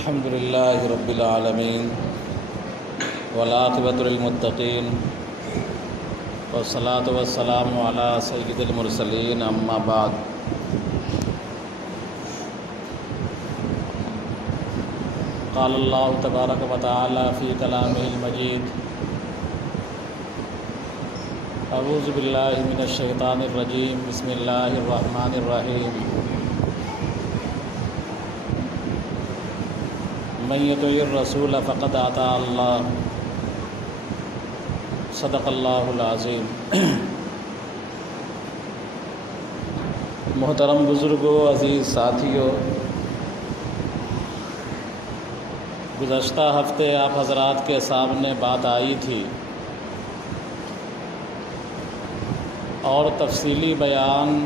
الحمد للہ رب العالمین والعاقبۃ للمتقین والصلاۃ والسلام علی سید المرسلین اما بعد۔ قال اللہ تبارک و تعالی فی کلامہ المجید اعوذ باللہ من الشیطان الرجیم بسم اللہ الرحمن الرحیم۔ من یطع الرسول فقد اطاع اللہ، صدق اللہ العظیم۔ محترم بزرگوں، عزیز ساتھیوں، گزشتہ ہفتے آپ حضرات کے سامنے بات آئی تھی اور تفصیلی بیان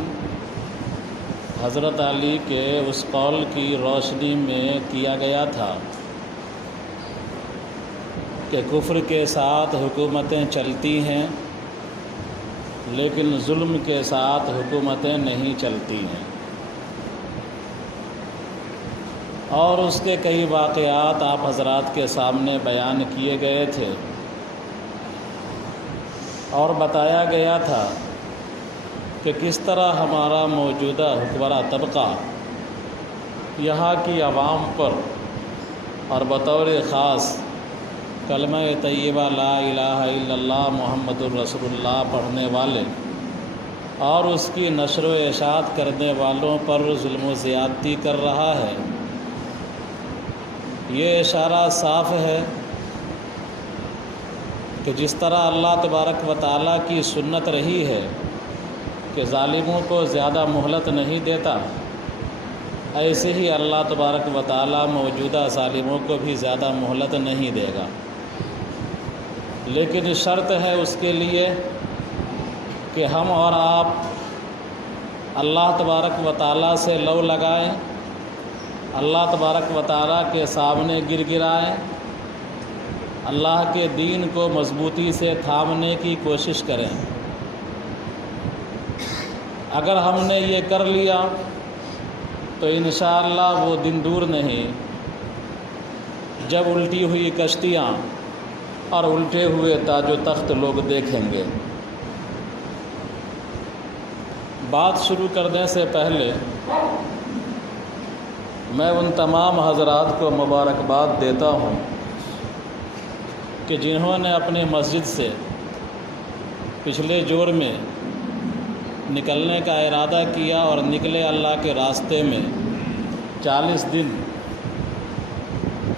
حضرت علی کے اس قول کی روشنی میں کیا گیا تھا کہ کفر کے ساتھ حکومتیں چلتی ہیں لیکن ظلم کے ساتھ حکومتیں نہیں چلتی ہیں، اور اس کے کئی واقعات آپ حضرات کے سامنے بیان کیے گئے تھے اور بتایا گیا تھا کہ کس طرح ہمارا موجودہ حکمراں طبقہ یہاں کی عوام پر اور بطور خاص کلمہ طیبہ لا الہ الا اللہ محمد الرسول اللہ پڑھنے والے اور اس کی نشر و اشاعت کرنے والوں پر ظلم و زیادتی کر رہا ہے۔ یہ اشارہ صاف ہے کہ جس طرح اللہ تبارک و تعالیٰ کی سنت رہی ہے کہ ظالموں کو زیادہ مہلت نہیں دیتا، ایسے ہی اللہ تبارک و تعالیٰ موجودہ ظالموں کو بھی زیادہ مہلت نہیں دے گا، لیکن شرط ہے اس کے لیے کہ ہم اور آپ اللہ تبارک و تعالیٰ سے لو لگائیں، اللہ تبارک و تعالیٰ کے سامنے گر گرائیں، اللہ کے دین کو مضبوطی سے تھامنے کی کوشش کریں۔ اگر ہم نے یہ کر لیا تو انشاءاللہ وہ دن دور نہیں جب الٹی ہوئی کشتیاں اور الٹے ہوئے تاج و تخت لوگ دیکھیں گے۔ بات شروع کرنے سے پہلے میں ان تمام حضرات کو مبارکباد دیتا ہوں کہ جنہوں نے اپنی مسجد سے پچھلے جور میں نکلنے کا ارادہ کیا اور نکلے اللہ کے راستے میں 40 دن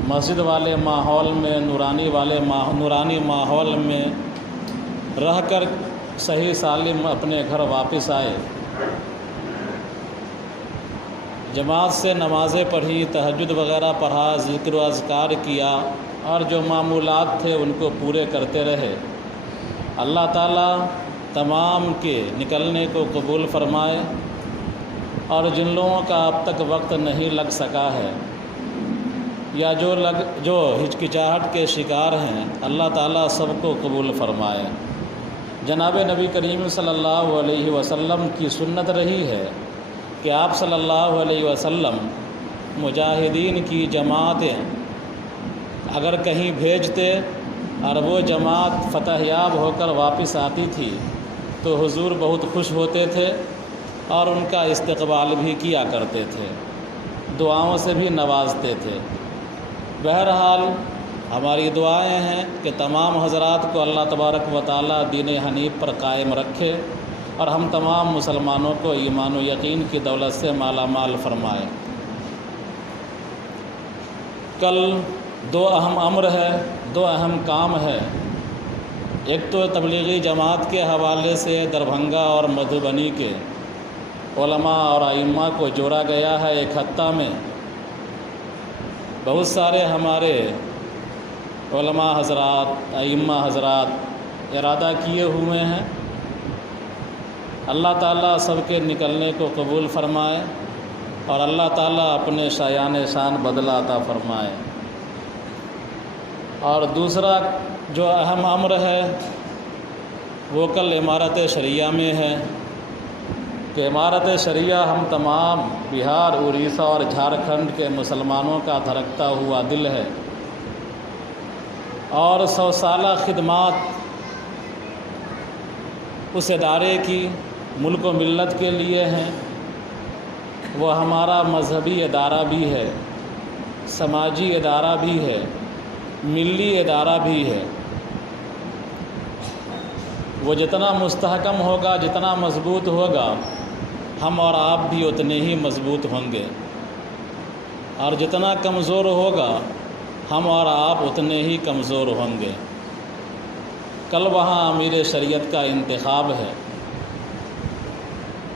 مسجد والے ماحول میں نورانی ماحول میں رہ کر صحیح سالم اپنے گھر واپس آئے، جماعت سے نمازیں پڑھی، تہجد وغیرہ پڑھا، ذکر و اذکار کیا اور جو معمولات تھے ان کو پورے کرتے رہے۔ اللہ تعالیٰ تمام کے نکلنے کو قبول فرمائے، اور جن لوگوں کا اب تک وقت نہیں لگ سکا ہے یا جو ہچکچاہٹ کے شکار ہیں، اللہ تعالیٰ سب کو قبول فرمائے۔ جناب نبی کریم صلی اللہ علیہ وسلم کی سنت رہی ہے کہ آپ صلی اللہ علیہ وسلم مجاہدین کی جماعتیں اگر کہیں بھیجتے اور وہ جماعت فتح یاب ہو کر واپس آتی تھی تو حضور بہت خوش ہوتے تھے اور ان کا استقبال بھی کیا کرتے تھے، دعاؤں سے بھی نوازتے تھے۔ بہرحال ہماری دعائیں ہیں کہ تمام حضرات کو اللہ تبارک و تعالیٰ دین حنیف پر قائم رکھے اور ہم تمام مسلمانوں کو ایمان و یقین کی دولت سے مالا مال فرمائے۔ کل دو اہم امر ہے، دو اہم کام ہے۔ ایک تو تبلیغی جماعت کے حوالے سے دربھنگا اور مدھوبنی کے علماء اور ائمہ کو جوڑا گیا ہے ایک خطہ میں۔ بہت سارے ہمارے علماء حضرات، ائمہ حضرات ارادہ کیے ہوئے ہیں، اللہ تعالیٰ سب کے نکلنے کو قبول فرمائے اور اللہ تعالیٰ اپنے شایان شان بدلہ عطا فرمائے۔ اور دوسرا جو اہم امر ہے وہ کل امارت شریعہ میں ہے کہ امارت شریعہ ہم تمام بہار، اڑیسہ اور جھارکھنڈ کے مسلمانوں کا دھڑکتا ہوا دل ہے اور 100 سالہ خدمات اس ادارے کی ملک و ملت کے لیے ہیں۔ وہ ہمارا مذہبی ادارہ بھی ہے، سماجی ادارہ بھی ہے، ملی ادارہ بھی ہے۔ وہ جتنا مستحکم ہوگا، جتنا مضبوط ہوگا، ہم اور آپ بھی اتنے ہی مضبوط ہوں گے، اور جتنا کمزور ہوگا ہم اور آپ اتنے ہی کمزور ہوں گے۔ کل وہاں امیر شریعت کا انتخاب ہے۔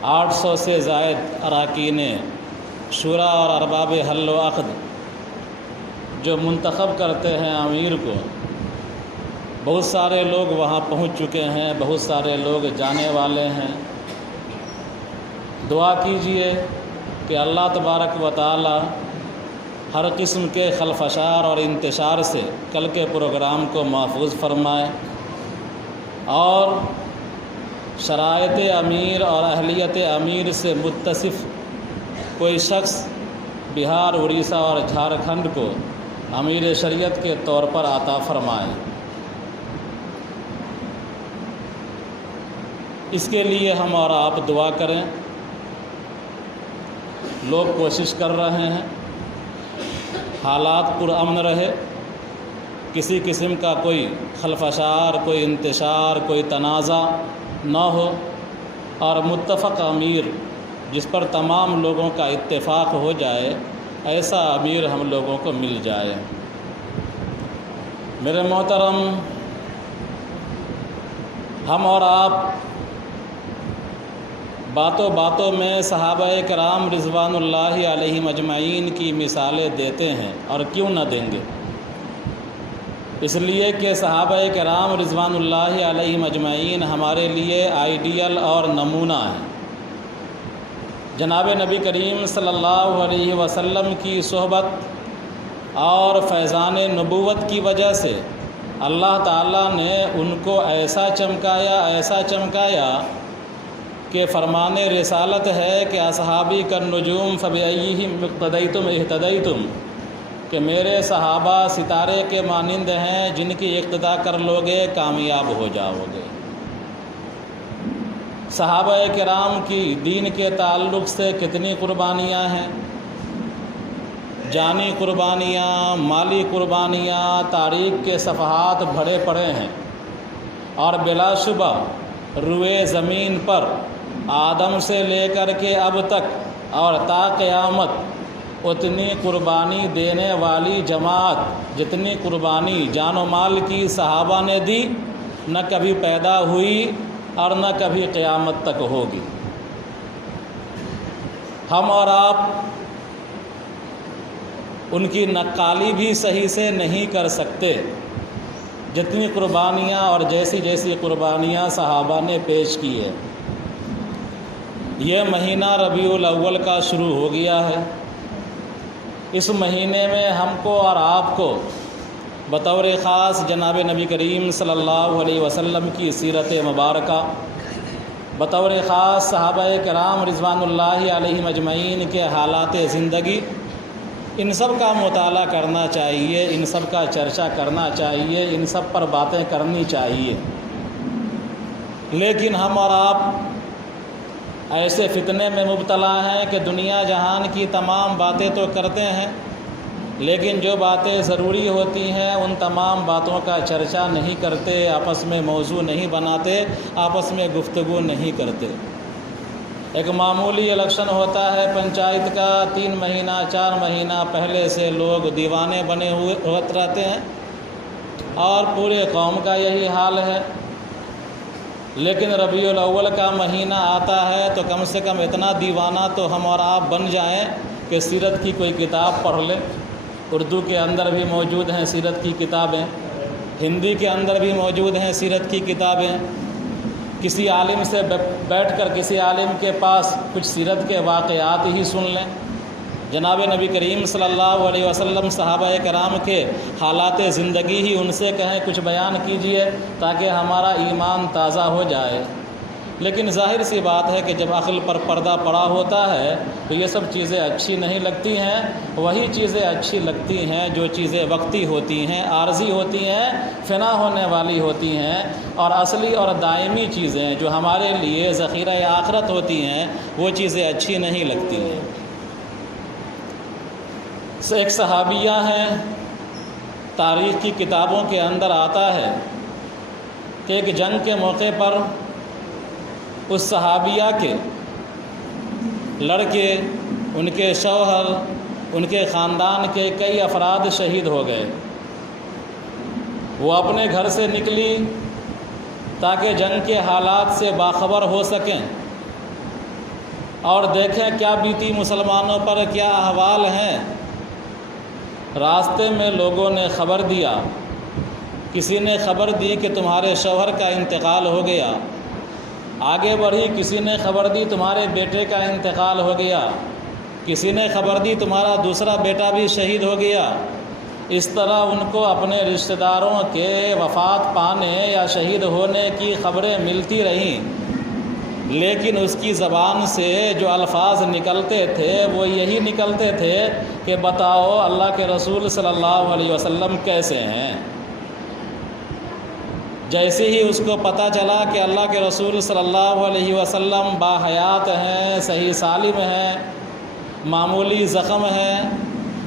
800 سے زائد اراکین شورا اور ارباب حل و عقد جو منتخب کرتے ہیں امیر کو، بہت سارے لوگ وہاں پہنچ چکے ہیں، بہت سارے لوگ جانے والے ہیں۔ دعا کیجئے کہ اللہ تبارک و تعالی ہر قسم کے خلفشار اور انتشار سے کل کے پروگرام کو محفوظ فرمائے، اور شرائط امیر اور اہلیت امیر سے متصف کوئی شخص بہار، اڑیسہ اور جھارکھنڈ کو امیر شریعت کے طور پر عطا فرمائے۔ اس کے لیے ہم اور آپ دعا کریں۔ لوگ کوشش کر رہے ہیں، حالات پرامن رہے، کسی قسم کا کوئی خلفشار، کوئی انتشار، کوئی تنازع نہ ہو، اور متفق امیر جس پر تمام لوگوں کا اتفاق ہو جائے، ایسا امیر ہم لوگوں کو مل جائے۔ میرے محترم، ہم اور آپ باتوں باتوں میں صحابہ کرام رضوان اللہ علیہم اجمعین کی مثالیں دیتے ہیں، اور کیوں نہ دیں گے؟ اس لیے کہ صحابہ کرام رضوان اللہ علیہم اجمعین ہمارے لیے آئیڈیل اور نمونہ ہیں۔ جناب نبی کریم صلی اللہ علیہ وسلم کی صحبت اور فیضان نبوت کی وجہ سے اللہ تعالیٰ نے ان کو ایسا چمکایا کہ فرمان رسالت ہے کہ اصحابی کالنجوم فبأیہم اقتدیتم اہتدیتم، کہ میرے صحابہ ستارے کے مانند ہیں، جن کی اقتدا کر لوگے کامیاب ہو جاؤ گے۔ صحابہ کرام کی دین کے تعلق سے کتنی قربانیاں ہیں، جانی قربانیاں، مالی قربانیاں، تاریخ کے صفحات بھرے پڑے ہیں، اور بلا شبہ روئے زمین پر آدم سے لے کر کے اب تک اور تا قیامت اتنی قربانی دینے والی جماعت، جتنی قربانی جان و مال کی صحابہ نے دی، نہ کبھی پیدا ہوئی اور نہ کبھی قیامت تک ہوگی۔ ہم اور آپ ان کی نقالی بھی صحیح سے نہیں کر سکتے، جتنی قربانیاں اور جیسی قربانیاں صحابہ نے پیش کی ہے۔ یہ مہینہ ربیع الاول کا شروع ہو گیا ہے۔ اس مہینے میں ہم کو اور آپ کو بطور خاص جناب نبی کریم صلی اللہ علیہ وسلم کی سیرت مبارکہ، بطور خاص صحابہ کرام رضوان اللہ علیہم اجمعین کے حالات زندگی، ان سب کا مطالعہ کرنا چاہیے، ان سب کا چرچا کرنا چاہیے، ان سب پر باتیں کرنی چاہیے۔ لیکن ہم اور آپ ایسے فتنے میں مبتلا ہیں کہ دنیا جہان کی تمام باتیں تو کرتے ہیں، لیکن جو باتیں ضروری ہوتی ہیں ان تمام باتوں کا چرچا نہیں کرتے، آپس میں موضوع نہیں بناتے، آپس میں گفتگو نہیں کرتے۔ ایک معمولی الیکشن ہوتا ہے پنچایت کا، 3 مہینہ 4 مہینہ پہلے سے لوگ دیوانے بنے ہوئے رہتے ہیں، اور پورے قوم کا یہی حال ہے۔ لیکن ربیع الاول کا مہینہ آتا ہے تو کم سے کم اتنا دیوانہ تو ہم اور آپ بن جائیں کہ سیرت کی کوئی کتاب پڑھ لیں۔ اردو کے اندر بھی موجود ہیں سیرت کی کتابیں، ہندی کے اندر بھی موجود ہیں سیرت کی کتابیں۔ کسی عالم سے بیٹھ کر کسی عالم کے پاس کچھ سیرت کے واقعات ہی سن لیں۔ جناب نبی کریم صلی اللہ علیہ وسلم صحابہ کرام کے حالات زندگی ہی ان سے کہیں کچھ بیان کیجئے تاکہ ہمارا ایمان تازہ ہو جائے۔ لیکن ظاہر سی بات ہے کہ جب عقل پر پردہ پڑا ہوتا ہے تو یہ سب چیزیں اچھی نہیں لگتی ہیں۔ وہی چیزیں اچھی لگتی ہیں جو چیزیں وقتی ہوتی ہیں، عارضی ہوتی ہیں، فنا ہونے والی ہوتی ہیں، اور اصلی اور دائمی چیزیں جو ہمارے لیے ذخیرہ آخرت ہوتی ہیں وہ چیزیں اچھی نہیں لگتی ہیں۔ ایک صحابیہ ہیں، تاریخ کی کتابوں کے اندر آتا ہے کہ ایک جنگ کے موقع پر اس صحابیہ کے لڑکے، ان کے شوہر، ان کے خاندان کے کئی افراد شہید ہو گئے۔ وہ اپنے گھر سے نکلی تاکہ جنگ کے حالات سے باخبر ہو سکیں اور دیکھیں کیا بیتی مسلمانوں پر، کیا احوال ہیں۔ راستے میں لوگوں نے خبر دیا، کسی نے خبر دی کہ تمہارے شوہر کا انتقال ہو گیا، آگے بڑھی کسی نے خبر دی تمہارے بیٹے کا انتقال ہو گیا، کسی نے خبر دی تمہارا دوسرا بیٹا بھی شہید ہو گیا۔ اس طرح ان کو اپنے رشتہ داروں کے وفات پانے یا شہید ہونے کی خبریں ملتی رہیں، لیکن اس کی زبان سے جو الفاظ نکلتے تھے وہ یہی نکلتے تھے کہ بتاؤ اللہ کے رسول صلی اللہ علیہ وسلم کیسے ہیں۔ جیسے ہی اس کو پتہ چلا کہ اللہ کے رسول صلی اللہ علیہ وسلم باحیات ہیں، صحیح سالم ہیں، معمولی زخم ہیں،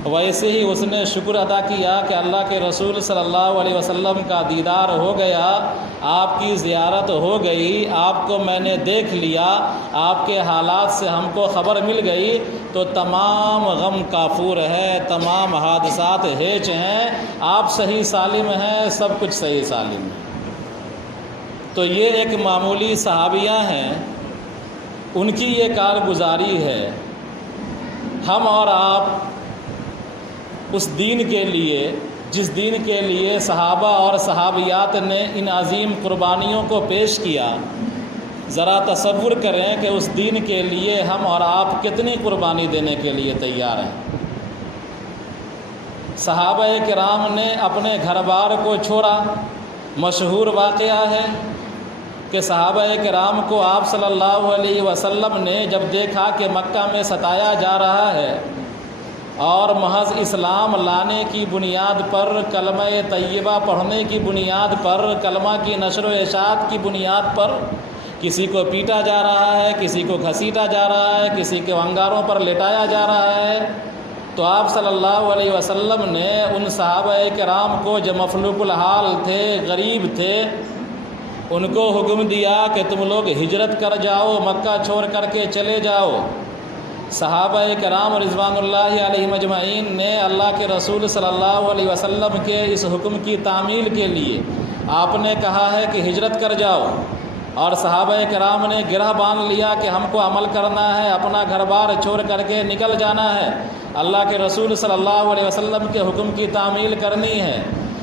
ویسے ہی اس نے شکر ادا کیا کہ اللہ کے رسول صلی اللہ علیہ وسلم کا دیدار ہو گیا، آپ کی زیارت ہو گئی، آپ کو میں نے دیکھ لیا، آپ کے حالات سے ہم کو خبر مل گئی، تو تمام غم کافور ہے، تمام حادثات ہیچ ہیں، آپ صحیح سالم ہیں، سب کچھ صحیح سالم ہے۔ تو یہ ایک معمولی صحابیہ ہیں، ان کی یہ کارگزاری ہے۔ ہم اور آپ اس دین کے لیے، جس دین کے لیے صحابہ اور صحابیات نے ان عظیم قربانیوں کو پیش کیا، ذرا تصور کریں کہ اس دین کے لیے ہم اور آپ کتنی قربانی دینے کے لیے تیار ہیں۔ صحابہ کرام نے اپنے گھر بار کو چھوڑا۔ مشہور واقعہ ہے کہ صحابہ کرام کو آپ صلی اللہ علیہ وسلم نے جب دیکھا کہ مکہ میں ستایا جا رہا ہے اور محض اسلام لانے کی بنیاد پر، کلمہ طیبہ پڑھنے کی بنیاد پر، کلمہ کی نشر و اشاعت کی بنیاد پر کسی کو پیٹا جا رہا ہے، کسی کو گھسیٹا جا رہا ہے، کسی کے انگاروں پر لٹایا جا رہا ہے، تو آپ صلی اللہ علیہ وسلم نے ان صحابہ کرام کو جو مفلوق الحال تھے، غریب تھے، ان کو حکم دیا کہ تم لوگ ہجرت کر جاؤ، مکہ چھوڑ کر کے چلے جاؤ۔ صحابہ کرام رضوان اللہ علیہ مجمعین نے اللہ کے رسول صلی اللہ علیہ وسلم کے اس حکم کی تعمیل کے لیے آپ نے کہا ہے کہ ہجرت کر جاؤ، اور صحابہ کرام نے گرہ باندھ لیا کہ ہم کو عمل کرنا ہے، اپنا گھر بار چھوڑ کر کے نکل جانا ہے، اللہ کے رسول صلی اللہ علیہ وسلم کے حکم کی تعمیل کرنی ہے۔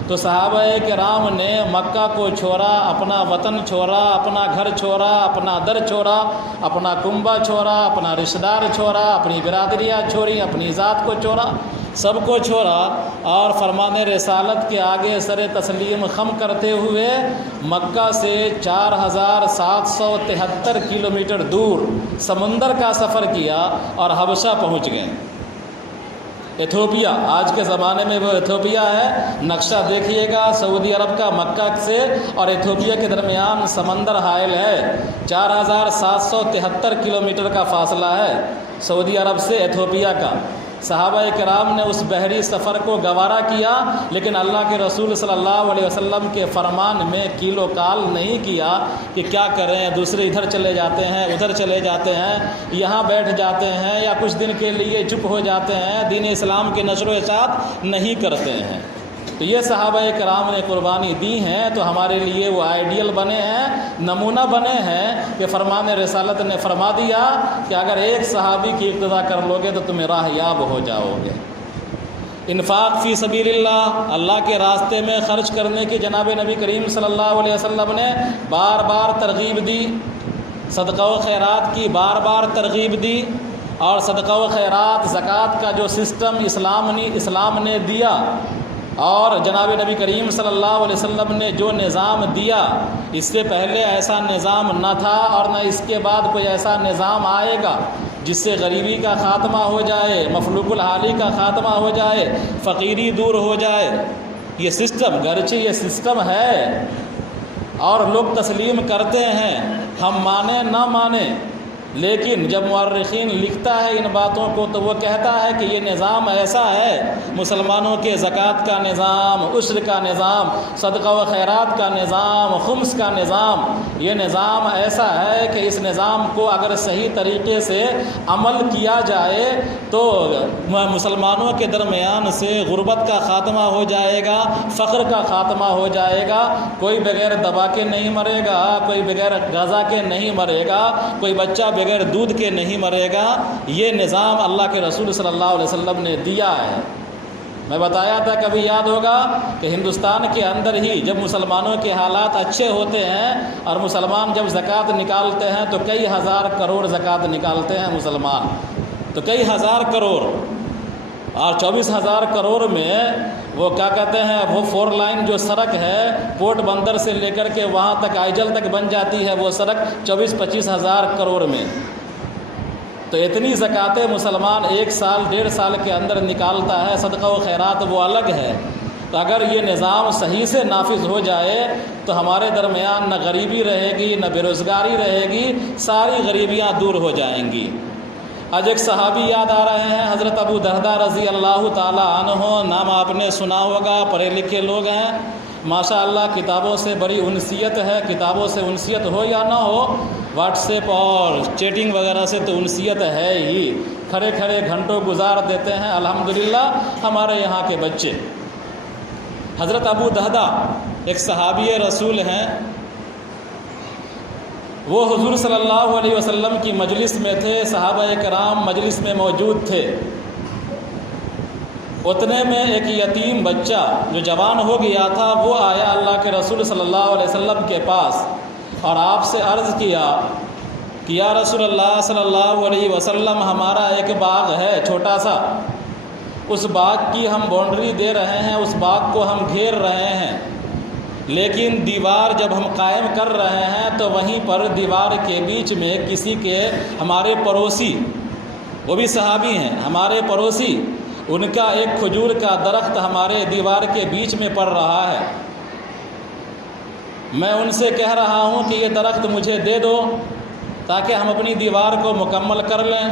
تو صحابہ کرام نے مکہ کو چھوڑا، اپنا وطن چھوڑا، اپنا گھر چھوڑا، اپنا در چھوڑا، اپنا کنبہ چھوڑا، اپنا رشتہ دار چھوڑا، اپنی برادریاں چھوڑی، اپنی ذات کو چھوڑا، سب کو چھوڑا، اور فرمان رسالت کے آگے سر تسلیم خم کرتے ہوئے مکہ سے 4773 کلومیٹر دور سمندر کا سفر کیا اور حبشہ پہنچ گئے۔ ایتھوپیا، آج کے زمانے میں وہ ایتھوپیا ہے۔ نقشہ دیکھیے گا، سعودی عرب کا مکہ سے اور ایتھوپیا کے درمیان سمندر حائل ہے۔ 4773 کلومیٹر کا فاصلہ ہے سعودی عرب سے ایتھوپیا کا۔ صحابہ کرام نے اس بحری سفر کو گوارا کیا، لیکن اللہ کے رسول صلی اللہ علیہ وسلم کے فرمان میں کیل و کال نہیں کیا کہ کیا کریں، دوسرے ادھر چلے جاتے ہیں، ادھر چلے جاتے ہیں، یہاں بیٹھ جاتے ہیں، یا کچھ دن کے لیے چپ ہو جاتے ہیں، دین اسلام کی نشر و اشاعت نہیں کرتے ہیں۔ تو یہ صحابہ کرام نے قربانی دی ہیں، تو ہمارے لیے وہ آئیڈیل بنے ہیں، نمونہ بنے ہیں کہ فرمان رسالت نے فرما دیا کہ اگر ایک صحابی کی اقتداء کر لوگے تو تم راہ یاب ہو جاؤ گے۔ انفاق فی سبیل اللہ، اللہ کے راستے میں خرچ کرنے کی جناب نبی کریم صلی اللہ علیہ وسلم نے بار بار ترغیب دی، صدقہ و خیرات کی بار بار ترغیب دی، اور صدقہ و خیرات زکوٰۃ کا جو سسٹم اسلام نے دیا اور جناب نبی کریم صلی اللہ علیہ وسلم نے جو نظام دیا، اس سے پہلے ایسا نظام نہ تھا اور نہ اس کے بعد کوئی ایسا نظام آئے گا جس سے غریبی کا خاتمہ ہو جائے، مفلوق الحالی کا خاتمہ ہو جائے، فقیری دور ہو جائے۔ یہ سسٹم، گرچہ یہ سسٹم ہے اور لوگ تسلیم کرتے ہیں، ہم مانیں نہ مانیں، لیکن جب مورخین لکھتا ہے ان باتوں کو تو وہ کہتا ہے کہ یہ نظام ایسا ہے، مسلمانوں کے زکوٰۃ کا نظام، عشر کا نظام، صدقہ و خیرات کا نظام، خمس کا نظام، یہ نظام ایسا ہے کہ اس نظام کو اگر صحیح طریقے سے عمل کیا جائے تو مسلمانوں کے درمیان سے غربت کا خاتمہ ہو جائے گا، فقر کا خاتمہ ہو جائے گا، کوئی بغیر دوا کے نہیں مرے گا، کوئی بغیر غذا کے نہیں مرے گا، کوئی بچہ بغیر دودھ کے نہیں مرے گا۔ یہ نظام اللہ کے رسول صلی اللہ علیہ وسلم نے دیا ہے۔ میں بتایا تھا، کبھی یاد ہوگا کہ ہندوستان کے اندر ہی جب مسلمانوں کے حالات اچھے ہوتے ہیں اور مسلمان جب زکوٰۃ نکالتے ہیں تو کئی ہزار کروڑ زکوٰۃ نکالتے ہیں مسلمان، تو کئی ہزار کروڑ، اور 24,000 کروڑ میں وہ کیا کہتے ہیں، وہ 4 لائن جو سڑک ہے پورٹ بندر سے لے کر کے وہاں تک آئیجل تک بن جاتی ہے، وہ سڑک 24-25 ہزار کروڑ میں۔ تو اتنی زکوٰۃیں مسلمان 1 سال 1.5 سال کے اندر نکالتا ہے، صدقہ و خیرات وہ الگ ہے۔ تو اگر یہ نظام صحیح سے نافذ ہو جائے تو ہمارے درمیان نہ غریبی رہے گی، نہ بے روزگاری رہے گی، ساری غریبیاں دور ہو جائیں گی۔ آج ایک صحابی یاد آ رہے ہیں، حضرت ابو درداء رضی اللہ تعالی عنہ، نام آپ نے سنا ہوگا، پڑھے لکھے لوگ ہیں، ماشاءاللہ کتابوں سے بڑی انسیت ہے، کتابوں سے انسیت ہو یا نہ ہو، واٹس ایپ اور چیٹنگ وغیرہ سے تو انسیت ہے ہی، کھڑے کھڑے گھنٹوں گزار دیتے ہیں الحمدللہ ہمارے یہاں کے بچے۔ حضرت ابو درداء ایک صحابی رسول ہیں، وہ حضور صلی اللہ علیہ وسلم کی مجلس میں تھے، صحابہ کرام مجلس میں موجود تھے۔ اتنے میں ایک یتیم بچہ جو جوان ہو گیا تھا وہ آیا اللہ کے رسول صلی اللہ علیہ وسلم کے پاس اور آپ سے عرض کیا کہ یا رسول اللہ صلی اللہ علیہ وسلم، ہمارا ایک باغ ہے چھوٹا سا، اس باغ کی ہم باؤنڈری دے رہے ہیں، اس باغ کو ہم گھیر رہے ہیں، لیکن دیوار جب ہم قائم کر رہے ہیں تو وہیں پر دیوار کے بیچ میں کسی کے، ہمارے پڑوسی، وہ بھی صحابی ہیں، ہمارے پڑوسی، ان کا ایک کھجور کا درخت ہمارے دیوار کے بیچ میں پڑ رہا ہے۔ میں ان سے کہہ رہا ہوں کہ یہ درخت مجھے دے دو تاکہ ہم اپنی دیوار کو مکمل کر لیں،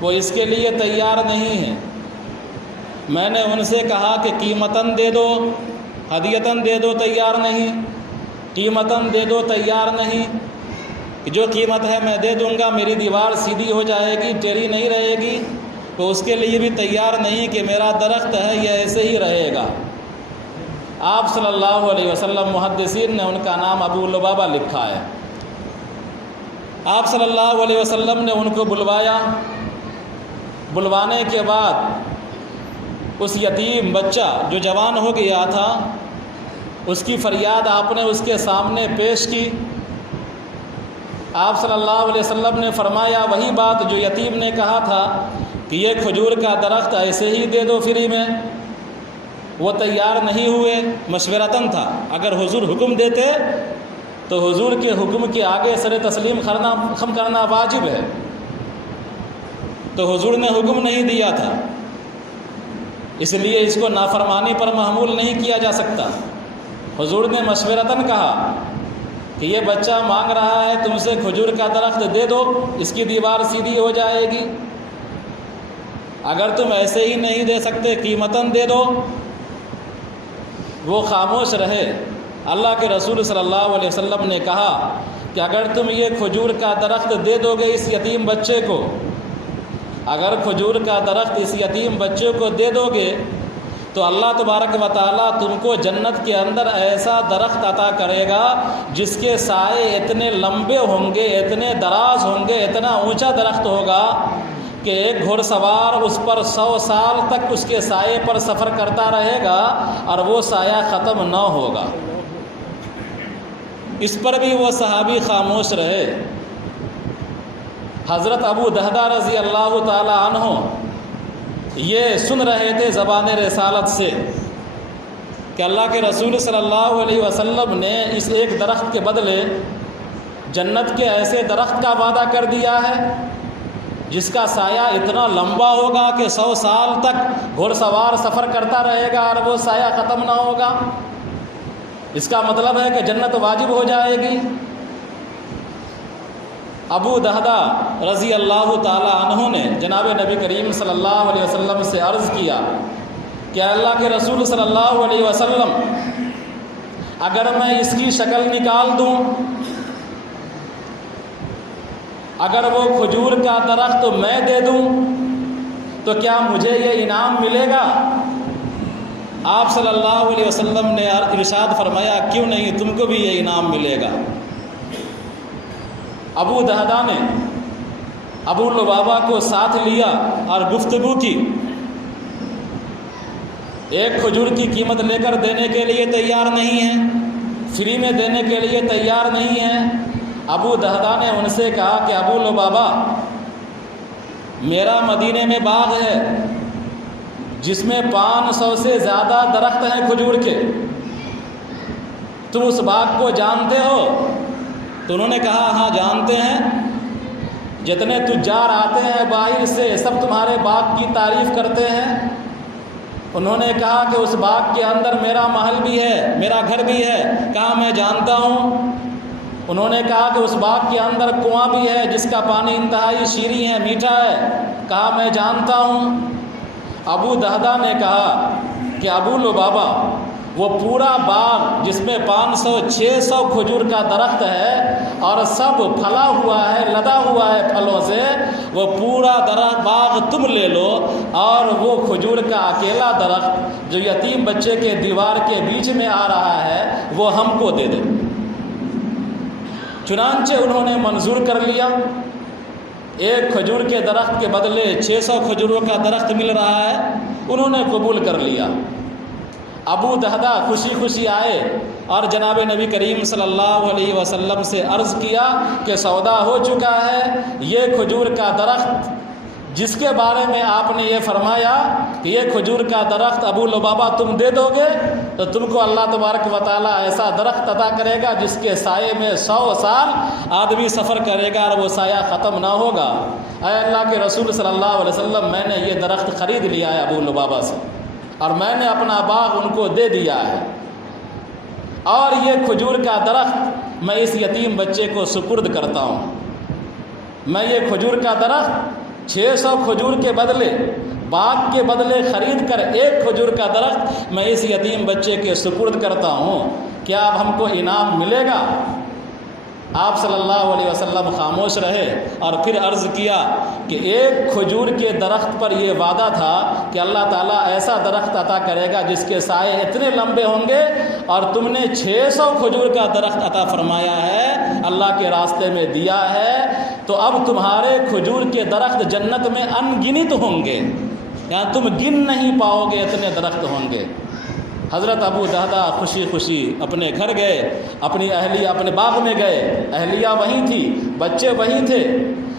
وہ اس کے لیے تیار نہیں ہیں۔ میں نے ان سے کہا کہ قیمتاً دے دو، ہدیتاً دے دو، تیار نہیں، قیمتاً دے دو، تیار نہیں، کہ جو قیمت ہے میں دے دوں گا، میری دیوار سیدھی ہو جائے گی، ٹیڑھی نہیں رہے گی، تو اس کے لیے بھی تیار نہیں کہ میرا درخت ہے یہ ایسے ہی رہے گا۔ آپ صلی اللہ علیہ وسلم، محدثین نے ان کا نام ابو لبابہ لکھا ہے، آپ صلی اللہ علیہ وسلم نے ان کو بلوایا، بلوانے کے بعد اس یتیم بچہ جو جوان ہو گیا تھا، اس کی فریاد آپ نے اس کے سامنے پیش کی۔ آپ صلی اللہ علیہ وسلم نے فرمایا وہی بات جو یتیم نے کہا تھا کہ یہ کھجور کا درخت ایسے ہی دے دو فری میں۔ وہ تیار نہیں ہوئے، مشورتاً تھا، اگر حضور حکم دیتے تو حضور کے حکم کے آگے سر تسلیم خم کرنا واجب ہے، تو حضور نے حکم نہیں دیا تھا، اس لیے اس کو نافرمانی پر محمول نہیں کیا جا سکتا۔ حضور نے مشورتاً کہا کہ یہ بچہ مانگ رہا ہے تم سے کھجور کا درخت دے دو، اس کی دیوار سیدھی ہو جائے گی، اگر تم ایسے ہی نہیں دے سکتے قیمتاً دے دو۔ وہ خاموش رہے۔ اللہ کے رسول صلی اللہ علیہ وسلم نے کہا کہ اگر تم یہ کھجور کا درخت دے دو گے اس یتیم بچے کو، اگر کھجور کا درخت اس یتیم بچے کو دے دو گے تو اللہ تبارک و تعالیٰ تم کو جنت کے اندر ایسا درخت عطا کرے گا جس کے سائے اتنے لمبے ہوں گے، اتنے دراز ہوں گے، اتنا اونچا درخت ہوگا کہ ایک گھوڑ سوار اس پر 100 سال تک اس کے سائے پر سفر کرتا رہے گا اور وہ سایہ ختم نہ ہوگا۔ اس پر بھی وہ صحابی خاموش رہے۔ حضرت ابو درداء رضی اللہ تعالی عنہ یہ سن رہے تھے زبان رسالت سے کہ اللہ کے رسول صلی اللہ علیہ وسلم نے اس ایک درخت کے بدلے جنت کے ایسے درخت کا وعدہ کر دیا ہے جس کا سایہ اتنا لمبا ہوگا کہ 100 سال تک گھوڑ سوار سفر کرتا رہے گا اور وہ سایہ ختم نہ ہوگا۔ اس کا مطلب ہے کہ جنت واجب ہو جائے گی۔ ابو دہدہ رضی اللہ تعالی عنہ نے جناب نبی کریم صلی اللہ علیہ وسلم سے عرض کیا کہ اللہ کے رسول صلی اللہ علیہ وسلم، اگر میں اس کی شکل نکال دوں، اگر وہ کھجور کا درخت میں دے دوں تو کیا مجھے یہ انعام ملے گا؟ آپ صلی اللہ علیہ وسلم نے ارشاد فرمایا، کیوں نہیں، تم کو بھی یہ انعام ملے گا۔ ابو دہدہ نے ابو لبابہ کو ساتھ لیا اور گفتگو کی۔ ایک کھجور کی قیمت لے کر دینے کے لیے تیار نہیں ہیں، فری میں دینے کے لیے تیار نہیں ہیں۔ ابو دہدہ نے ان سے کہا کہ ابو لبابہ، میرا مدینے میں باغ ہے جس میں 500 سے زیادہ درخت ہیں کھجور کے، تم اس باغ کو جانتے ہو؟ تو انہوں نے کہا ہاں جانتے ہیں، جتنے تجار آتے ہیں باہر سے سب تمہارے باغ کی تعریف کرتے ہیں۔ انہوں نے کہا کہ اس باغ کے اندر میرا محل بھی ہے، میرا گھر بھی ہے۔ کہا میں جانتا ہوں۔ انہوں نے کہا کہ اس باغ کے اندر کنواں بھی ہے جس کا پانی انتہائی شیریں ہے، میٹھا ہے۔ کہا میں جانتا ہوں۔ ابو دہدہ نے کہا کہ ابو لبابہ، وہ پورا باغ جس میں 500-600 کھجور کا درخت ہے اور سب پھلا ہوا ہے، لدا ہوا ہے پھلوں سے، وہ پورا درخت باغ تم لے لو اور وہ کھجور کا اکیلا درخت جو یتیم بچے کے دیوار کے بیچ میں آ رہا ہے وہ ہم کو دے دو۔ چنانچہ انہوں نے منظور کر لیا۔ ایک کھجور کے درخت کے بدلے 600 کھجوروں کا درخت مل رہا ہے، انہوں نے قبول کر لیا۔ ابو دہدہ خوشی خوشی آئے اور جناب نبی کریم صلی اللہ علیہ وسلم سے عرض کیا کہ سودا ہو چکا ہے، یہ کھجور کا درخت جس کے بارے میں آپ نے یہ فرمایا کہ یہ کھجور کا درخت ابو لبابہ تم دے دو گے تو تم کو اللہ تبارک و تعالیٰ ایسا درخت عطا کرے گا جس کے سائے میں 100 سال آدمی سفر کرے گا اور وہ سایہ ختم نہ ہوگا۔ اے اللہ کے رسول صلی اللہ علیہ وسلم، میں نے یہ درخت خرید لیا ہے ابو لبابہ سے اور میں نے اپنا باغ ان کو دے دیا ہے، اور یہ کھجور کا درخت میں اس یتیم بچے کو سپرد کرتا ہوں۔ میں یہ کھجور کا درخت 600 کھجور کے بدلے، باغ کے بدلے خرید کر ایک کھجور کا درخت میں اس یتیم بچے کے سپرد کرتا ہوں، کیا اب ہم کو انعام ملے گا؟ آپ صلی اللہ علیہ وسلم خاموش رہے اور پھر عرض کیا کہ ایک کھجور کے درخت پر یہ وعدہ تھا کہ اللہ تعالیٰ ایسا درخت عطا کرے گا جس کے سائے اتنے لمبے ہوں گے، اور تم نے 600 کھجور کا درخت عطا فرمایا ہے، اللہ کے راستے میں دیا ہے، تو اب تمہارے کھجور کے درخت جنت میں ان گنت ہوں گے، یہاں تم گن نہیں پاؤ گے، اتنے درخت ہوں گے۔ حضرت ابو دہدہ خوشی خوشی اپنے گھر گئے، اپنی اہلیہ اپنے باغ میں گئے، اہلیہ وہیں تھی، بچے وہیں تھے،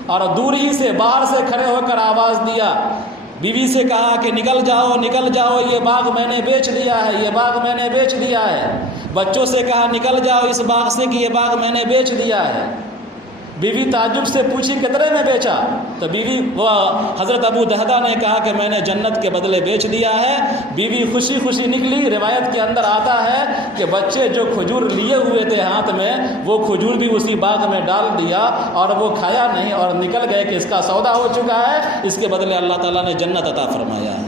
اور دور ہی سے باہر سے کھڑے ہو کر آواز دیا، بیوی سے کہا کہ نکل جاؤ نکل جاؤ، یہ باغ میں نے بیچ دیا ہے، یہ باغ میں نے بیچ دیا ہے۔ بچوں سے کہا نکل جاؤ اس باغ سے کہ یہ باغ میں نے بیچ دیا ہے۔ بیوی تعجب سے پوچھی کتنے میں بیچا؟ تو بیوی وہ حضرت ابو دہدہ نے کہا کہ میں نے جنت کے بدلے بیچ دیا ہے۔ بیوی خوشی خوشی نکلی۔ روایت کے اندر آتا ہے کہ بچے جو کھجور لیے ہوئے تھے ہاتھ میں، وہ کھجور بھی اسی باغ میں ڈال دیا اور وہ کھایا نہیں اور نکل گئے کہ اس کا سودا ہو چکا ہے، اس کے بدلے اللہ تعالیٰ نے جنت عطا فرمایا ہے۔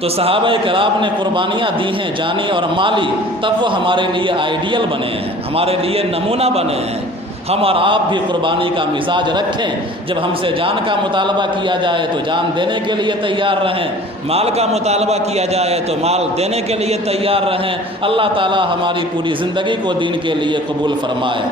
تو صحابہ کرام نے قربانیاں دی ہیں جانی اور مالی، تب وہ ہمارے لیے آئیڈیل بنے ہیں، ہمارے لیے نمونہ بنے ہیں۔ ہم اور آپ بھی قربانی کا مزاج رکھیں، جب ہم سے جان کا مطالبہ کیا جائے تو جان دینے کے لیے تیار رہیں، مال کا مطالبہ کیا جائے تو مال دینے کے لیے تیار رہیں۔ اللہ تعالی ہماری پوری زندگی کو دین کے لیے قبول فرمائے۔